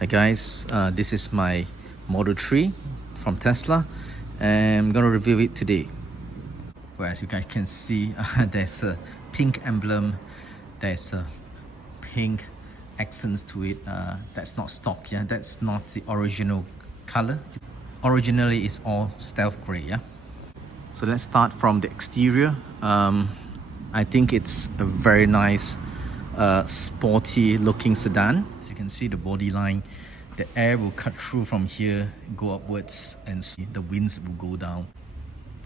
Hi guys, this is my Model 3 from Tesla and I'm gonna review it today. Well, as you guys can see, there's a pink emblem, there's a pink accents to it. That's not stock, yeah, that's not the original color. Originally it's all stealth gray, yeah. So let's start from the exterior. I think it's a very nice sporty looking sedan. As you can see, the body line, the air will cut through from here, go upwards, and the winds will go down.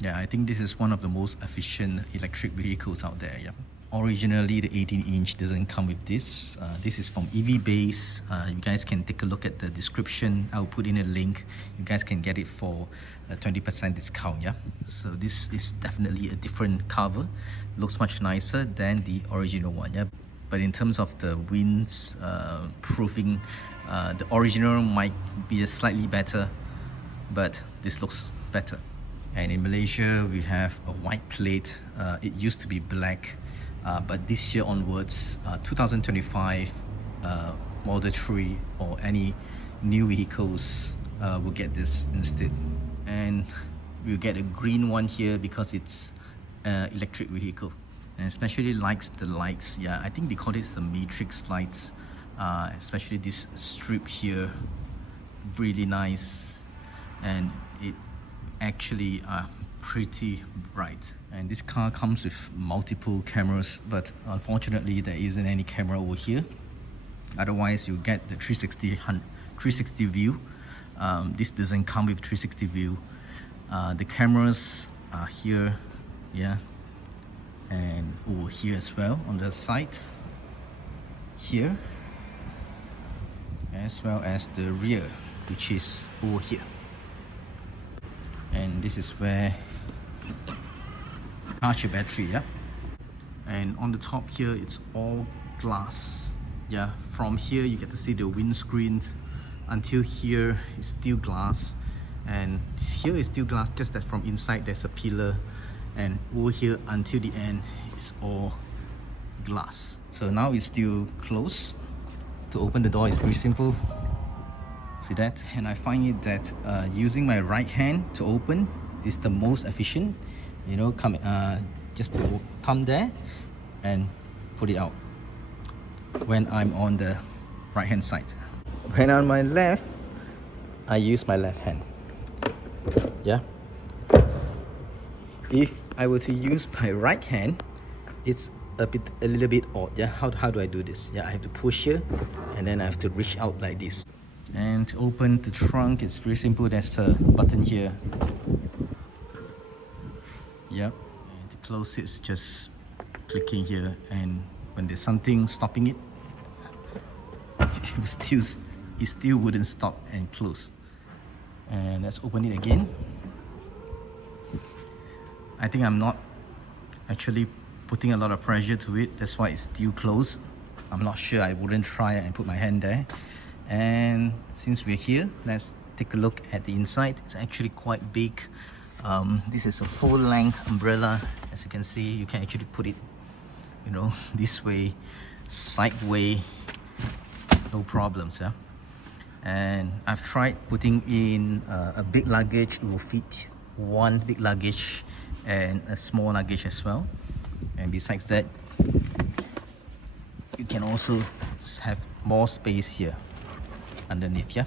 Yeah, I think this is one of the most efficient electric vehicles out there. Yeah. Originally, the 18-inch doesn't come with this. This is from EV Base. You guys can take a look at the description. I'll put in a link. You guys can get it for a 20% discount. Yeah. So this is definitely a different cover. Looks much nicer than the original one. Yeah. But in terms of the winds proofing, the original might be slightly better, but this looks better. And in Malaysia, we have a white plate. It used to be black, but this year onwards, 2025, Model 3 or any new vehicles will get this instead. And we'll get a green one here because it's an electric vehicle. And especially likes the lights. Yeah, I think they call this the matrix lights, especially this strip here, really nice, and it actually pretty bright. And this car comes with multiple cameras, but unfortunately there isn't any camera over here. Otherwise you get the 360 view. This doesn't come with 360 view. The cameras are here, yeah, and over here as well on the side here, as well as the rear, which is over here. And this is where you charge your battery, yeah. And on the top here, it's all glass, yeah. From here you get to see the windscreens. Until here is still glass, and here is still glass, just that from inside there's a pillar, and over here until the end is all glass. So now it's still closed. To open the door is pretty simple. See that? And I find it that using my right hand to open is the most efficient. You know, just put your thumb there and put it out when I'm on the right hand side. When on my left, I use my left hand. Yeah. If I were to use my right hand, it's a little bit odd. Yeah. How do I do this? Yeah, I have to push here and then I have to reach out like this. And to open the trunk, it's very simple. There's a button here. Yep. And to close it's just clicking here, and when there's something stopping it, it still wouldn't stop and close. And let's open it again. I think I'm not actually putting a lot of pressure to it, that's why it's still closed. I'm not sure, I wouldn't try and put my hand there. And since we're here, let's take a look at the inside. It's actually quite big. This is a full-length umbrella. As you can see, you can actually put it, you know, this way, sideway, no problems. Yeah. And I've tried putting in a big luggage. It will fit one big luggage and a small luggage as well. And besides that, you can also have more space here underneath. Yeah.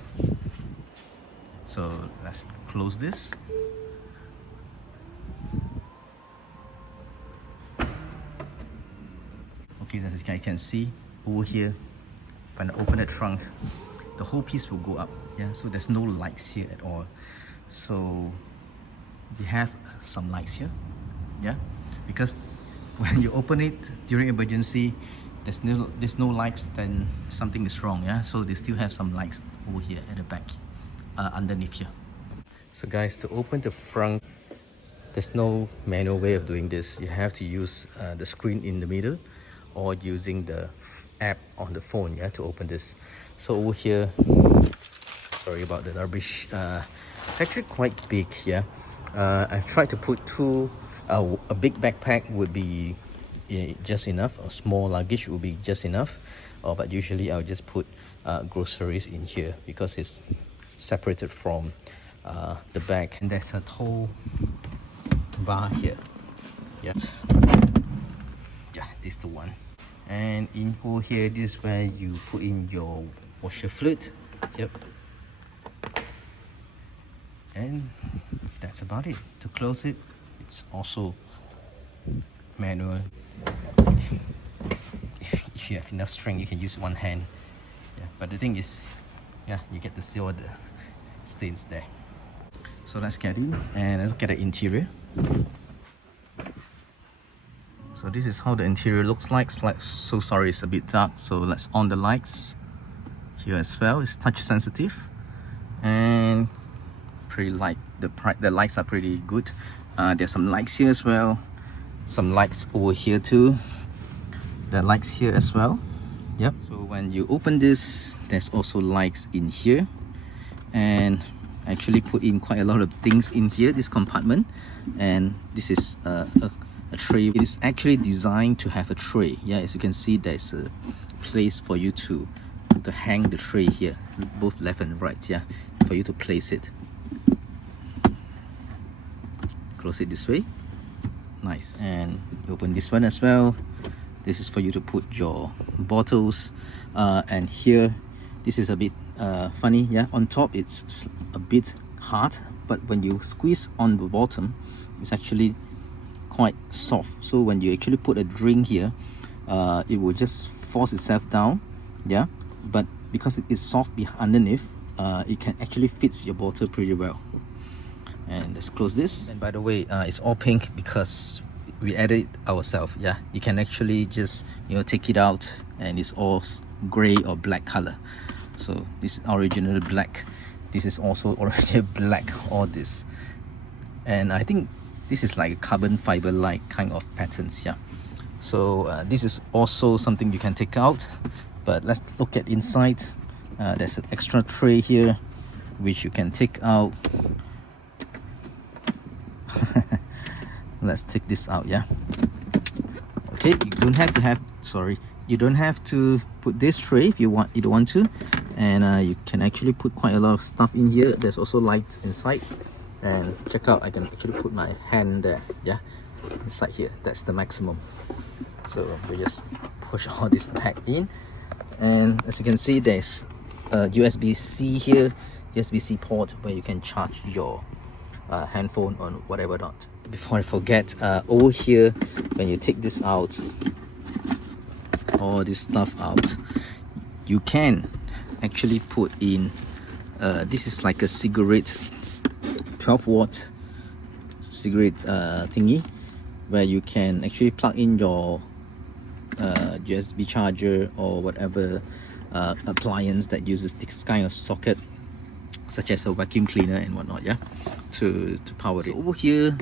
So let's close this. Okay, as you guys can see over here, when I open the trunk, the whole piece will go up. Yeah, so there's no lights here at all. So we have some lights here. Yeah, because when you open it during emergency, there's no lights, then something is wrong. Yeah, so they still have some lights over here at the back, underneath here. So guys, to open the front, there's no manual way of doing this. You have to use the screen in the middle, or using the app on the phone, yeah, to open this. So over here, sorry about the rubbish, it's actually quite big. Yeah, I've tried to put two. A big backpack would be just enough, a small luggage would be just enough, but usually I'll just put groceries in here because it's separated from the back. And there's a tow bar here. Yes. Yeah, this is the one. And in over here, this is where you put in your washer fluid. Yep. And that's about it. To close it, it's also manual. If you have enough strength, you can use one hand. Yeah, but the thing is, yeah, you get to see all the stains there. So let's get in and let's get the interior. So this is how the interior looks like. So sorry, it's a bit dark. So let's on the lights here as well. It's touch sensitive and pretty light. The lights are pretty good. There's some lights here as well. Some lights over here too. The lights here as well. Yep. So when you open this, there's also lights in here, and I actually put in quite a lot of things in here, this compartment. And this is a tray. It is actually designed to have a tray. Yeah, as you can see, there's a place for you to hang the tray here, both left and right. Yeah, for you to place it. Close it this way. Nice. And open this one as well. This is for you to put your bottles. And here, this is a bit funny. Yeah, on top it's a bit hard, but when you squeeze on the bottom, it's actually quite soft. So when you actually put a drink here, it will just force itself down. Yeah, but because it is soft underneath, it can actually fit your bottle pretty well. And let's close this. And by the way, it's all pink because we added it ourselves. Yeah, you can actually just, you know, take it out and it's all gray or black color. So this is original black. This is also original black, all this. And I think this is like a carbon fiber like kind of patterns. Yeah, so this is also something you can take out. But let's look at inside. There's an extra tray here which you can take out. Let's take this out. Yeah, okay, you don't have to have, sorry, you don't have to put this tray if you don't want to. And you can actually put quite a lot of stuff in here. There's also lights inside, and check out, I can actually put my hand there. Yeah, inside here, that's the maximum. So we just push all this back in, and as you can see, there's a USB-C here, USB-C port where you can charge your handphone or whatever not. Before I forget, over here, when you take this out, all this stuff out, you can actually put in this is like a cigarette 12-watt cigarette thingy, where you can actually plug in your USB charger or whatever appliance that uses this kind of socket, such as a vacuum cleaner and whatnot. Yeah, to power it. So over here,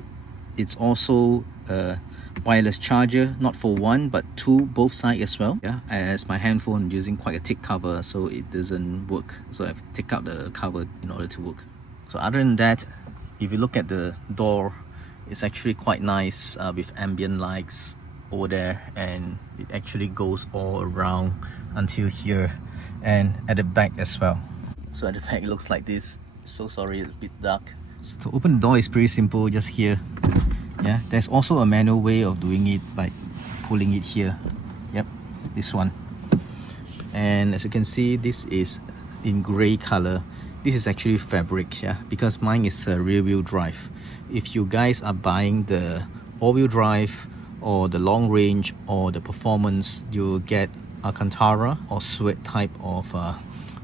it's also a wireless charger, not for one but two, both sides as well. Yeah, as my handphone using quite a thick cover, so it doesn't work, so I have to take out the cover in order to work. So other than that, if you look at the door, it's actually quite nice with ambient lights over there, and it actually goes all around until here and at the back as well. So at the back it looks like this. So sorry, it's a bit dark. So to open the door is pretty simple, just here. Yeah, there's also a manual way of doing it by pulling it here. Yep, this one. And as you can see, this is in gray color. This is actually fabric, yeah, because mine is a rear wheel drive. If you guys are buying the all-wheel drive or the long range or the performance, you'll get Alcantara or suede type of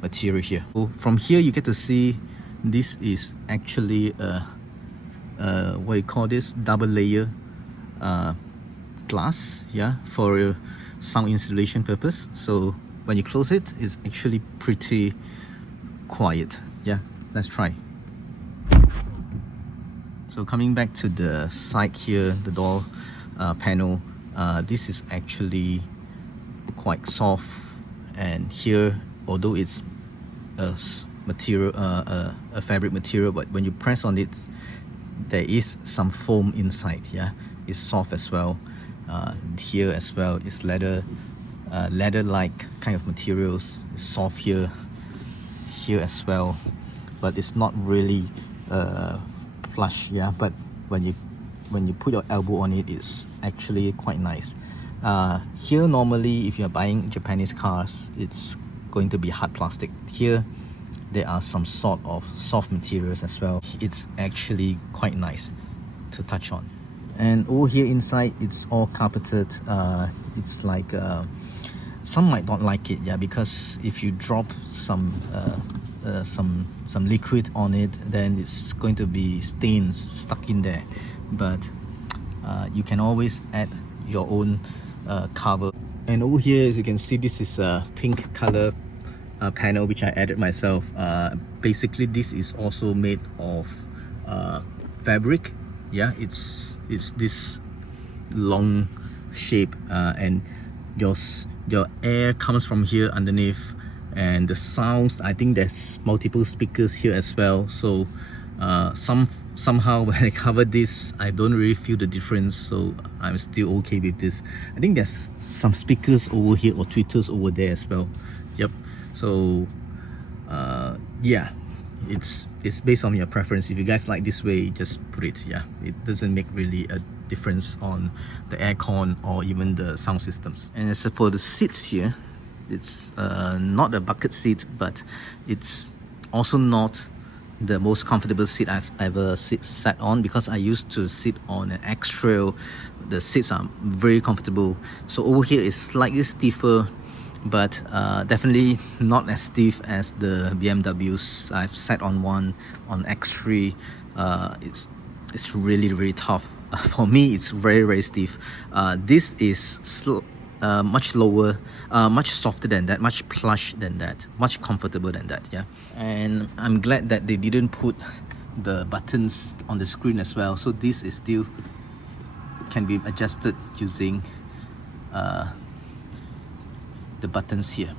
material here. So from here you get to see this is actually what you call this, double layer glass, yeah, for sound insulation purpose. So when you close it, it's actually pretty quiet. Yeah, let's try. So coming back to the side here, the door panel, this is actually quite soft, and here, although it's a material, a fabric material, but when you press on it, there is some foam inside. Yeah, it's soft as well. Here as well is leather leather-like kind of materials. It's soft here as well, but it's not really plush. Yeah, but when you put your elbow on it, it's actually quite nice. Here normally if you're buying Japanese cars, it's going to be hard plastic. Here there are some sort of soft materials as well. It's actually quite nice to touch on. And over here inside, it's all carpeted. It's like some might not like it, yeah, because if you drop some liquid on it, then it's going to be stains stuck in there. But you can always add your own cover. And over here, as you can see, this is a pink color panel which I added myself. Basically this is also made of fabric. Yeah, it's this long shape, and your air comes from here underneath, and the sounds, I think there's multiple speakers here as well. So somehow when I cover this, I don't really feel the difference, so I'm still okay with this. I think there's some speakers over here or tweeters over there as well. Yep. So yeah, it's based on your preference. If you guys like this way, just put it. Yeah, it doesn't make really a difference on the aircon or even the sound systems. And as for the seats here, it's not a bucket seat, but it's also not the most comfortable seat I've ever sat on, because I used to sit on an X-Trail. The seats are very comfortable. So over here is slightly stiffer, but definitely not as stiff as the BMWs. I've sat on one on X3. It's really tough. For me, it's very stiff. This is much lower, much softer than that, much plush than that, much comfortable than that. Yeah, and I'm glad that they didn't put the buttons on the screen as well. So this is still can be adjusted using the buttons here.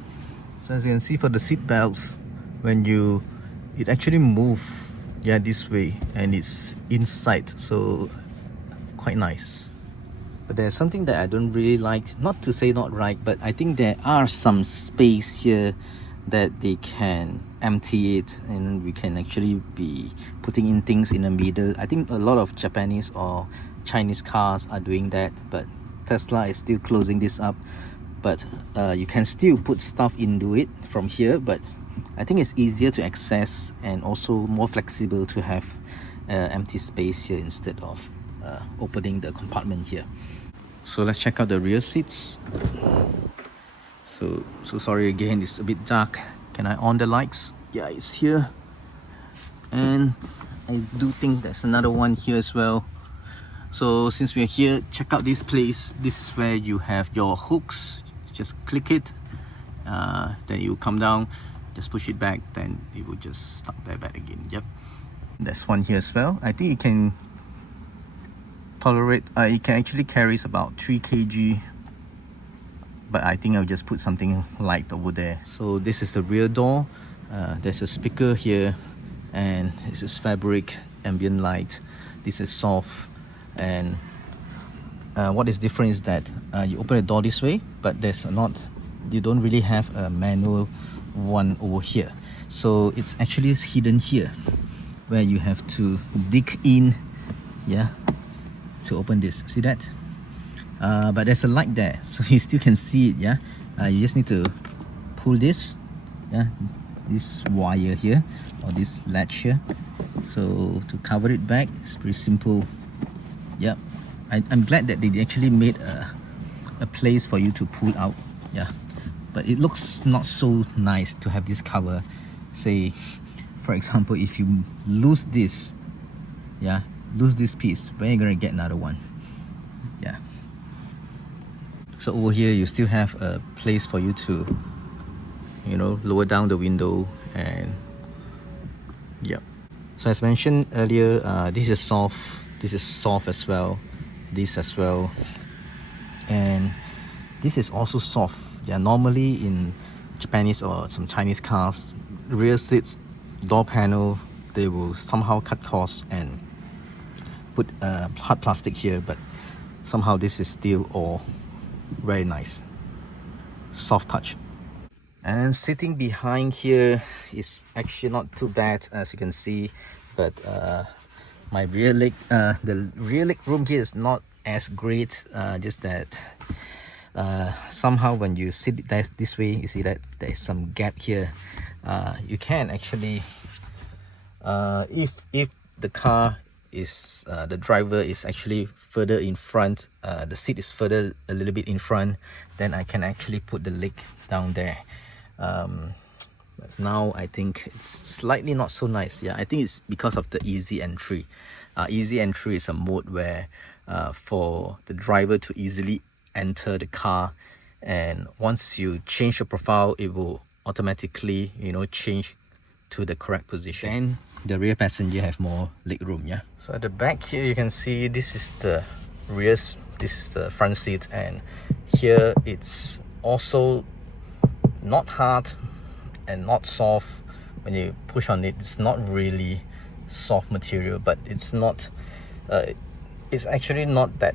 So as you can see, for the seat belts, when it actually move, yeah, this way, and it's inside, so quite nice. But there's something that I don't really like, not to say not right, but I think there are some space here that they can empty it, and we can actually be putting in things in the middle. I think a lot of Japanese or Chinese cars are doing that, but Tesla is still closing this up. But you can still put stuff into it from here, but I think it's easier to access and also more flexible to have empty space here instead of opening the compartment here. So let's check out the rear seats. So sorry again, it's a bit dark. Can I on the lights? Yeah, it's here. And I do think there's another one here as well. So since we're here, check out this place. This is where you have your hooks. Just click it, then you come down, just push it back, then it will just stuck there back again. Yep, there's one here as well. I think it can tolerate, it can actually carries about 3 kg, but I think I'll just put something light over there. So this is the rear door. There's a speaker here, and this is fabric, ambient light. This is soft, and what is different is that you open the door this way, but you don't really have a manual one over here. So it's actually hidden here, where you have to dig in, yeah, to open this. See that? But there's a light there, so you still can see it. Yeah, you just need to pull this, yeah, this wire here, or this latch here. So to cover it back, it's pretty simple. Yeah, I'm glad that they actually made a place for you to pull out. Yeah, but it looks not so nice to have this cover. Say, for example, if you lose this, yeah, lose this piece, where are you gonna get another one? Yeah. So over here, you still have a place for you to, you know, lower down the window, and yeah. So as mentioned earlier, this is soft. This is soft as well. This as well, and this is also soft. Yeah, normally in Japanese or some Chinese cars, rear seats, door panel, they will somehow cut costs and put hard plastic here, but somehow this is still all very nice. soft touch. And sitting behind here is actually not too bad, as you can see, but my rear leg, the rear leg room here is not as great. Just that somehow when you sit this way, you see that there's some gap here. You can actually, if the car is the driver is actually further in front, the seat is further a little bit in front, then I can actually put the leg down there. But now I think it's slightly not so nice. Yeah, I think it's because of the easy entry. Easy entry is a mode where for the driver to easily enter the car, and once you change your profile, it will automatically, you know, change to the correct position. And the rear passenger have more leg room. Yeah, so at the back here you can see this is the rear, this is the front seat, and here it's also not hard and not soft. When you push on it, it's not really soft material, but it's not it's actually not that,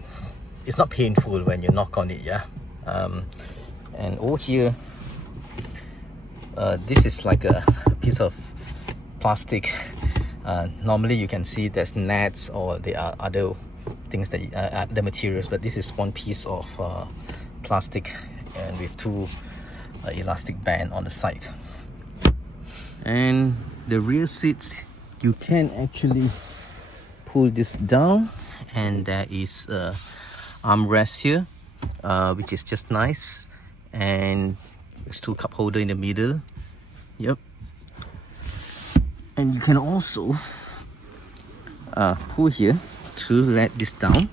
it's not painful when you knock on it. Yeah. And over here, this is like a piece of plastic. Normally you can see there's nets or there are other things that the materials, but this is one piece of plastic, and with two elastic band on the side. And the rear seats, you can actually pull this down, and there is a armrest here, which is just nice, and there's two cup holder in the middle. Yep. And you can also pull here to let this down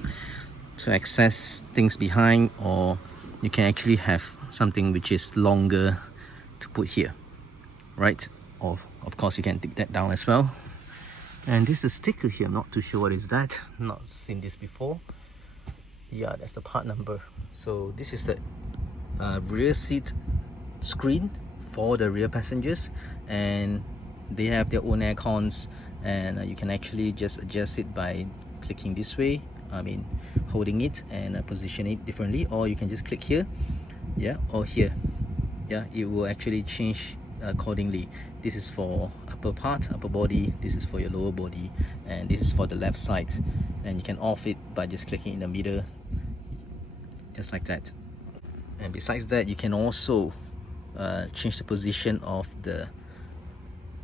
to access things behind, or you can actually have something which is longer to put here, right? Or of course you can take that down as well. And this is a sticker here, I'm not too sure what is that, not seen this before. Yeah, that's the part number. So this is the rear seat screen for the rear passengers, and they have their own air cons, and you can actually just adjust it by clicking this way, I mean holding it and position it differently, or you can just click here, yeah, or here. Yeah, it will actually change accordingly. This is for upper part, upper body, this is for your lower body, and this is for the left side. And you can off it by just clicking in the middle, just like that. And besides that, you can also change the position of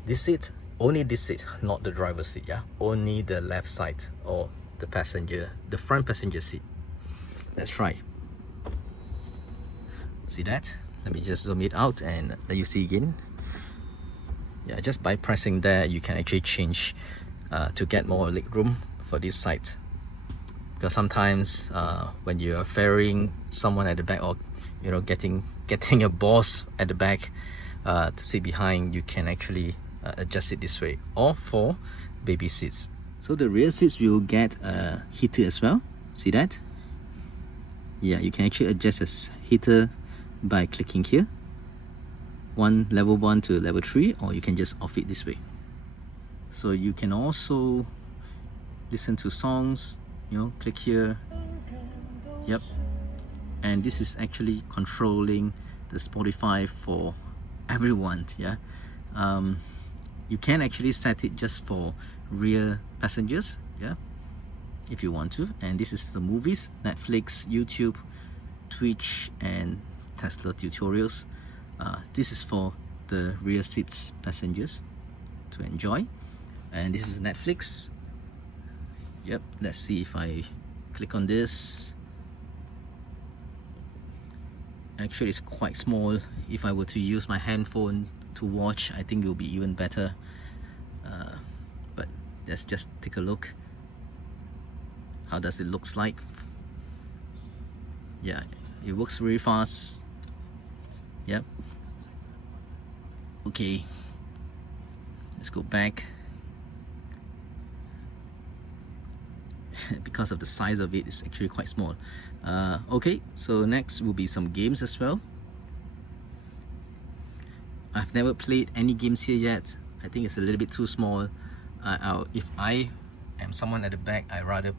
this seat, only this seat, not the driver's seat. Yeah, only the left side, or the passenger, the front passenger seat. Let's try. See that? Let me just zoom it out and let you see again. Yeah, just by pressing there, you can actually change to get more leg room for this side. Because sometimes when you are ferrying someone at the back, or you know, getting a boss at the back to sit behind, you can actually adjust it this way. Or for baby seats. So the rear seats will get a heater as well. See that? Yeah, you can actually adjust this heater by clicking here, level 1 to level 3, or you can just off it this way. So you can also listen to songs, you know, click here. Yep. And this is actually controlling the Spotify for everyone. Yeah. You can actually set it just for rear passengers, yeah, if you want to. And this is the movies, Netflix, YouTube, Twitch, and Tesla tutorials. This is for the rear seats passengers to enjoy. And this is Netflix. Yep, let's see if I click on this. Actually, it's quite small. If I were to use my handphone to watch, I think it will be even better. But let's just take a look. How does it looks like? Yeah, it works very fast. Yep. Okay, let's go back. Because of the size of it, it's actually quite small. Okay, so next will be some games as well. I've never played any games here yet. I think it's a little bit too small. If I am someone at the back, I'd rather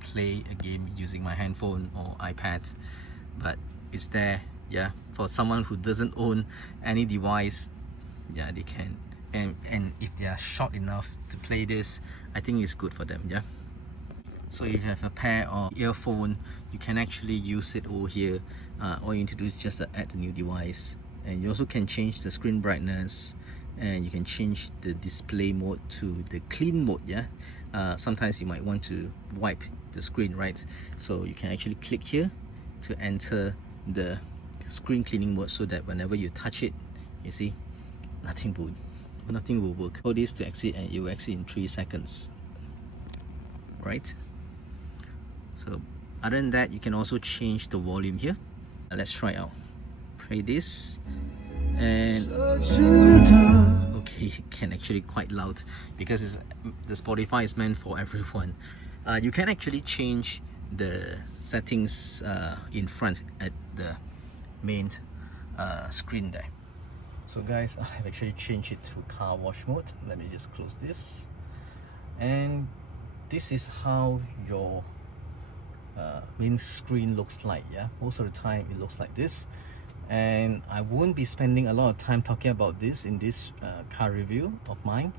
play a game using my handphone or iPad, but it's there Yeah, for someone who doesn't own any device, yeah, they can. And if they are short enough to play this, I think it's good for them. Yeah. So if you have a pair of earphone, you can actually use it over here. All you need to do is just add a new device, and you also can change the screen brightness, and you can change the display mode to the clean mode. Yeah, sometimes you might want to wipe the screen, right? So you can actually click here to enter the screen cleaning mode, so that whenever you touch it, you see nothing will work. Hold this to exit, and it will exit in 3 seconds, right? So other than that, you can also change the volume here. Let's try out. Play this, and okay, it can actually quite loud because the Spotify is meant for everyone. You can actually change the settings in front at the main screen there. So guys, I've actually changed it to car wash mode. Let me just close this, and this is how your main screen looks like. Yeah, most of the time it looks like this, and I won't be spending a lot of time talking about this in this car review of mine,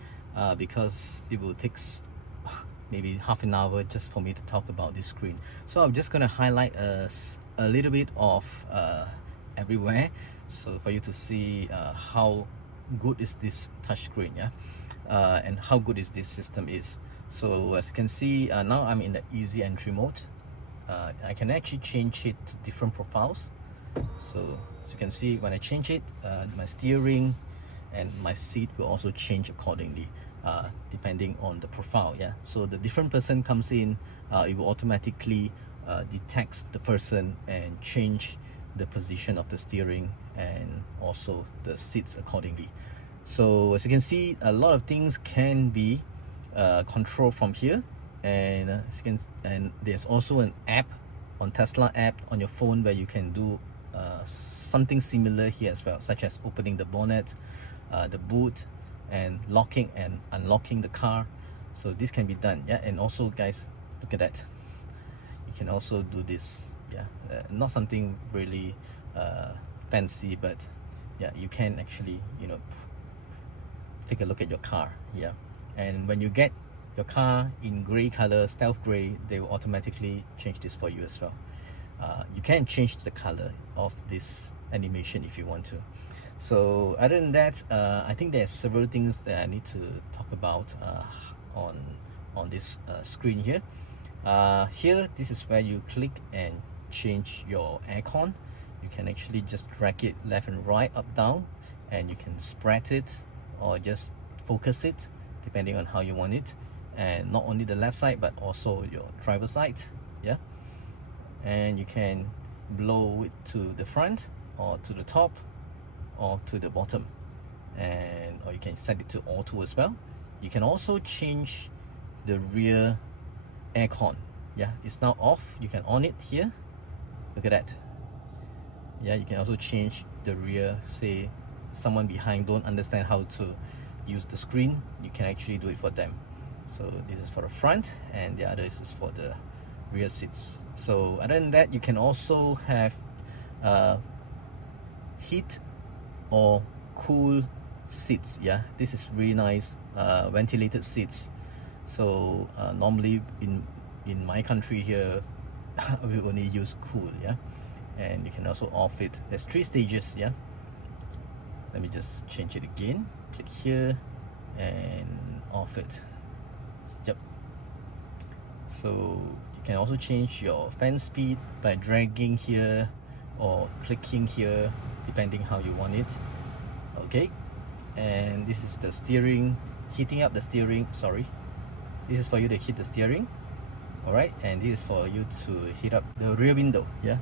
because it will take maybe half an hour just for me to talk about this screen. So I'm just going to highlight a little bit of everywhere, so for you to see how good is this touchscreen, yeah, and how good is this system is. So as you can see, now I'm in the easy entry mode. I can actually change it to different profiles. So as you can see, when I change it, my steering and my seat will also change accordingly, depending on the profile. Yeah, so the different person comes in, it will automatically detect the person and change the position of the steering and also the seats accordingly. So as you can see, a lot of things can be controlled from here. And as you can, and there's also an app on Tesla app on your phone where you can do something similar here as well, such as opening the bonnet, the boot, and locking and unlocking the car. So this can be done. Yeah, and also guys, look at that, you can also do this. Yeah, not something really fancy, but yeah, you can actually, you know, take a look at your car. Yeah, and when you get your car in gray color, stealth gray, they will automatically change this for you as well. You can change the color of this animation if you want to. So other than that, I think there's several things that I need to talk about on this screen here. Here, this is where you click and change your aircon. You can actually just drag it left and right, up, down, and you can spread it or just focus it depending on how you want it. And not only the left side but also your driver's side. Yeah, and you can blow it to the front or to the top or to the bottom, and or you can set it to auto as well. You can also change the rear aircon. Yeah, it's now off. You can on it here. Look at that. Yeah, you can also change the rear. Say someone behind don't understand how to use the screen, you can actually do it for them. So this is for the front, and the other is for the rear seats. So other than that, you can also have heat or cool seats. Yeah, this is really nice, ventilated seats. So normally in my country here, we only use cool. Yeah, and you can also off it. There's 3 stages. Yeah, let me just change it again. Click here and off it. Yep. So you can also change your fan speed by dragging here or clicking here, depending how you want it. Okay, and this is the steering, heating up the steering. Sorry, this is for you to heat the steering. All right, and this is for you to heat up the rear window. Yeah,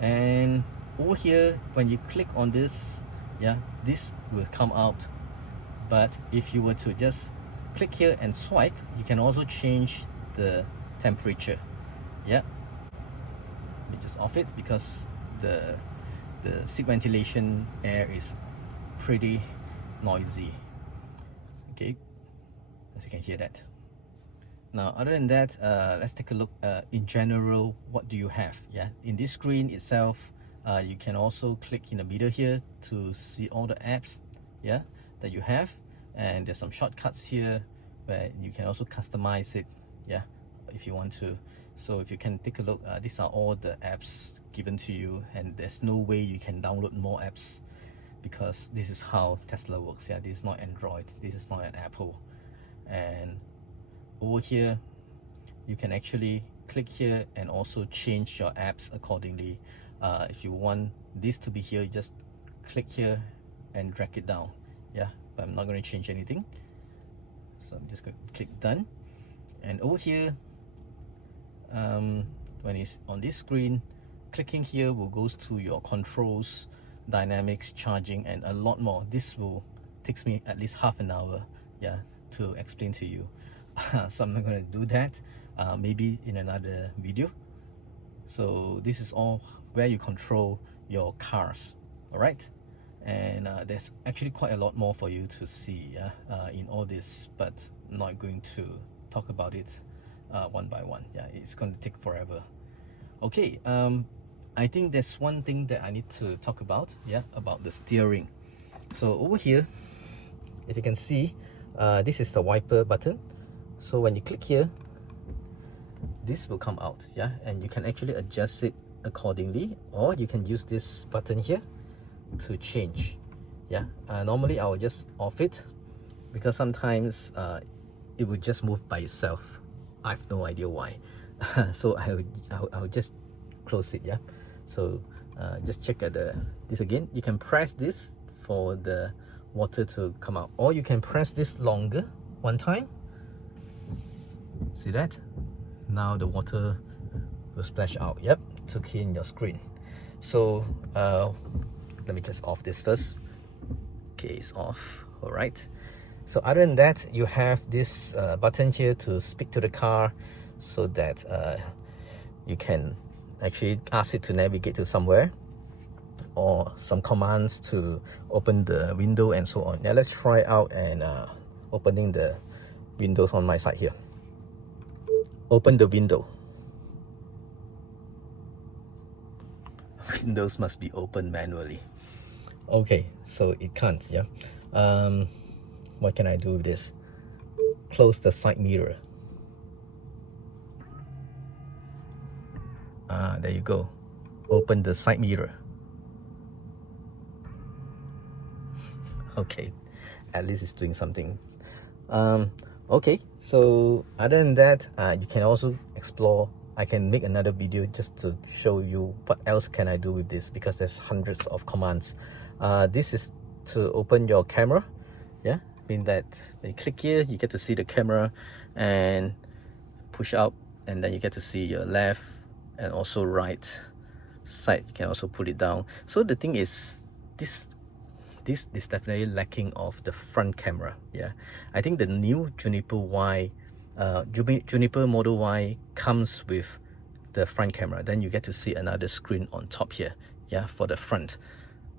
and over here when you click on this, yeah, this will come out. But if you were to just click here and swipe, you can also change the temperature. Yeah, let me just off it because the seat ventilation air is pretty noisy. Okay, as you can hear that. Now other than that, let's take a look in general, what do you have. Yeah, in this screen itself, You can also click in the middle here to see all the apps, yeah, that you have. And there's some shortcuts here where you can also customize it, yeah, if you want to. So if you can take a look, these are all the apps given to you, and there's no way you can download more apps, because this is how Tesla works. Yeah, this is not Android, this is not an Apple. And over here you can actually click here and also change your apps accordingly. If you want this to be here, just click here and drag it down. Yeah, but I'm not going to change anything, so I'm just going to click done. And over here, when it's on this screen, clicking here will go to your controls, dynamics, charging, and a lot more. This will takes me at least half an hour, yeah, to explain to you. So I'm not going to do that, maybe in another video. So this is all where you control your cars, all right? And there's actually quite a lot more for you to see, in all this, but I'm not going to talk about it one by one. Yeah, it's going to take forever. Okay, I think there's one thing that I need to talk about, yeah, about the steering. So over here, if you can see, this is the wiper button. So when you click here, this will come out, yeah, and you can actually adjust it accordingly, or you can use this button here to change. Yeah, normally I will just off it, because sometimes it will just move by itself. I have no idea why. So I will just close it. Yeah, so just check at this again. You can press this for the water to come out, or you can press this longer one time. See that? Now the water will splash out. Yep, to clean your screen. So let me just off this first. Okay, it's off. All right. So other than that, you have this button here to speak to the car, so that you can actually ask it to navigate to somewhere, or some commands to open the window and so on. Now let's try out and opening the windows on my side here. Open the window. Windows must be opened manually. Okay, so it can't. Yeah. What can I do with this? Close the side mirror. There you go. Open the side mirror. Okay, at least it's doing something. Okay, so other than that, you can also explore. I can make another video just to show you what else can I do with this, because there's hundreds of commands. This is to open your camera. Yeah, mean that when you click here, you get to see the camera, and push up, and then you get to see your left and also right side. You can also pull it down. So the thing is, this is definitely lacking of the front camera. Yeah, I think the new Juniper Model Y comes with the front camera. Then you get to see another screen on top here, yeah, for the front.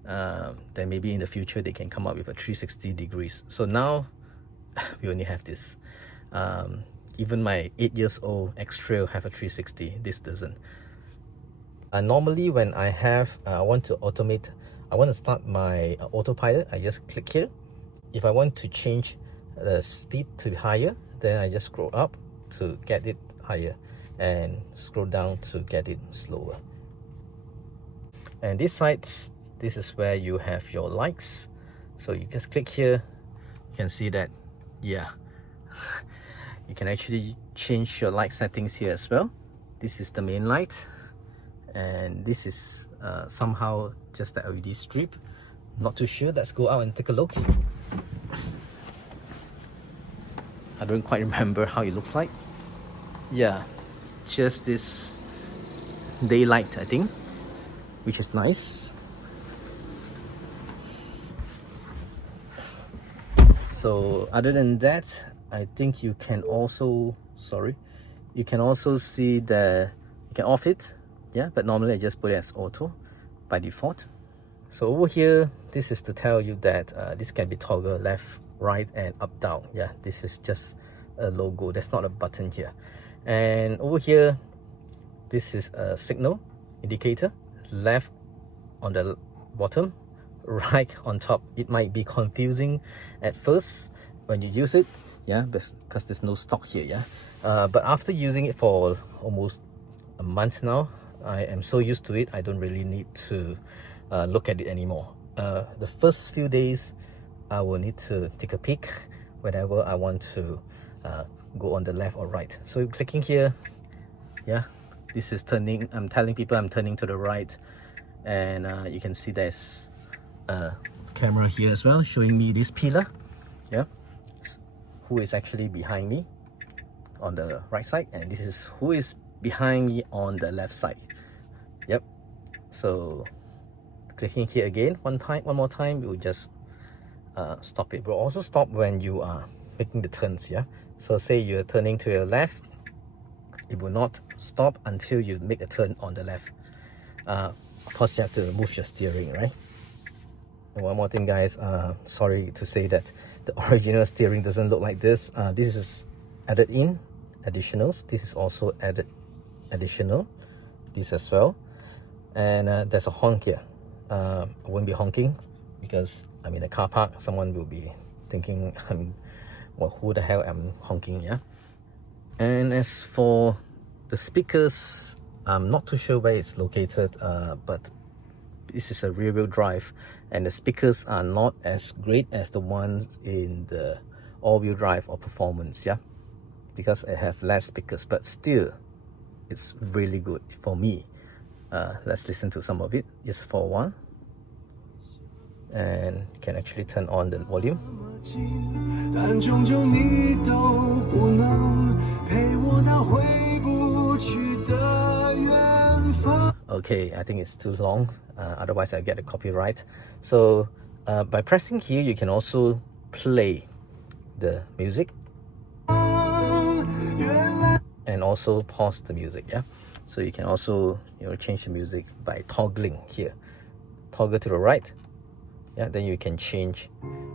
Then maybe in the future they can come up with a 360 degrees. So now we only have this. Even my 8 years old X-Trail have a 360. This doesn't. Normally when I want to automate, I want to start my autopilot, I just click here. If I want to change the speed to higher, then I just scroll up to get it higher, and scroll down to get it slower. And this side, this is where you have your lights. So you just click here, you can see that, yeah, you can actually change your light settings here as well. This is the main light, and this is somehow just the LED strip. Not too sure. Let's go out and take a look. I don't quite remember how it looks like. Yeah, just this daylight, I think, which is nice. So other than that, I think you can also, you can also see you can off it. Yeah, but normally I just put it as auto by default. So over here, this is to tell you that this can be toggled left, right, and up, down. Yeah, this is just a logo. There's not a button here. And over here, this is a signal indicator, left, on the bottom, right on top. It might be confusing at first when you use it, yeah, because there's no stock here, yeah. But after using it for almost a month now, I am so used to it, I don't really need to look at it anymore. The first few days, I will need to take a peek whenever I want to go on the left or right. So clicking here, yeah, this is turning. I'm telling people I'm turning to the right, and you can see there's a camera here as well showing me this pillar, yeah, who is actually behind me on the right side, and this is who is behind me on the left side. Yep. So clicking here again one more time, it will just stop it. It will also stop when you are making the turns, yeah. So say you're turning to your left, it will not stop until you make a turn on the left. Of course, you have to move your steering, right? And one more thing, guys, sorry to say that the original steering doesn't look like this. This is added in additionals. This is also added additional, this as well. And there's a honk here. I won't be honking because I'm in a car park. Someone will be thinking well, who the hell am honking, yeah. And as for the speakers, I'm not too sure where it's located, but this is a rear-wheel drive, and the speakers are not as great as the ones in the all-wheel drive or performance, yeah, because I have less speakers, but still it's really good for me. Let's listen to some of it just for a while, and you can actually turn on the volume. Okay, I think it's too long, otherwise I get a copyright. So by pressing here, you can also play the music and also pause the music, yeah. So you can also, you know, change the music by toggling here. Toggle to the right, yeah, then you can change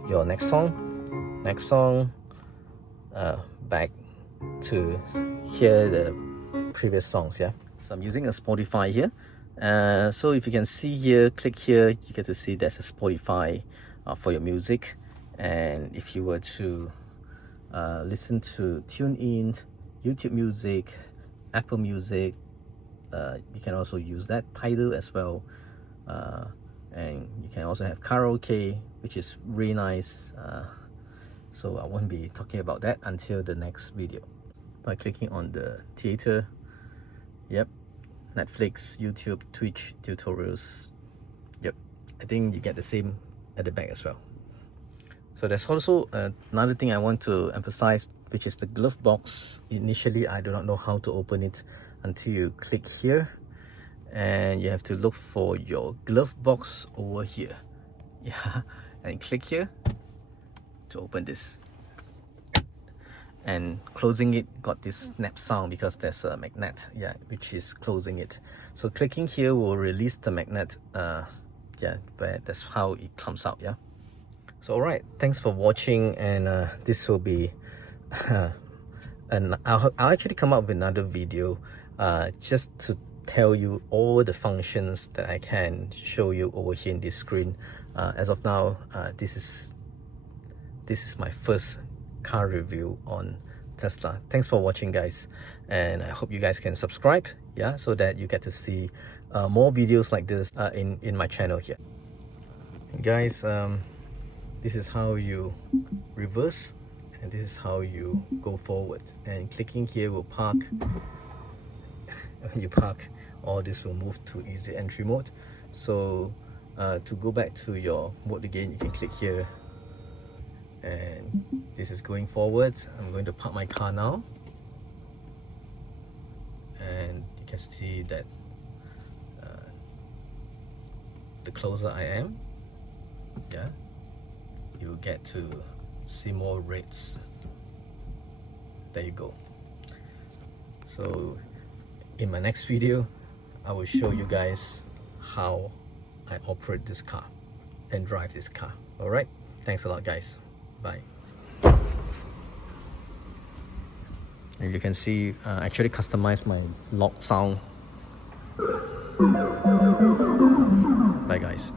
your next song, back to hear the previous songs, yeah. So I'm using a Spotify here. So if you can see here, click here, you get to see there's a Spotify for your music. And if you were to listen to TuneIn, YouTube Music, Apple Music, you can also use that. Tidal as well. And you can also have karaoke, which is really nice. So I won't be talking about that until the next video. By clicking on the theater, yep, Netflix, YouTube, Twitch, tutorials, yep, I think you get the same at the back as well. So there's also another thing I want to emphasize, which is the glove box. Initially, I do not know how to open it until you click here, and you have to look for your glove box over here, yeah, and click here to open this. And closing it got this snap sound because there's a magnet, yeah, which is closing it. So clicking here will release the magnet, yeah, but that's how it comes out, yeah. So alright, thanks for watching, and this will be and I'll actually come up with another video just to tell you all the functions that I can show you over here in this screen. As of now, this is my first car review on Tesla. Thanks for watching, guys, and I hope you guys can subscribe, yeah, so that you get to see more videos like this in my channel here. Guys, this is how you reverse, and this is how you go forward, and clicking here will park. When you park, all this will move to easy entry mode. So to go back to your mode again, you can click here, and this is going forward. I'm going to park my car now, and you can see that the closer I am, yeah, you will get to see more rates. There you go. So in my next video, I will show you guys how I operate this car and drive this car. All right, thanks a lot, guys. Bye. And you can see I actually customized my lock sound. Bye guys.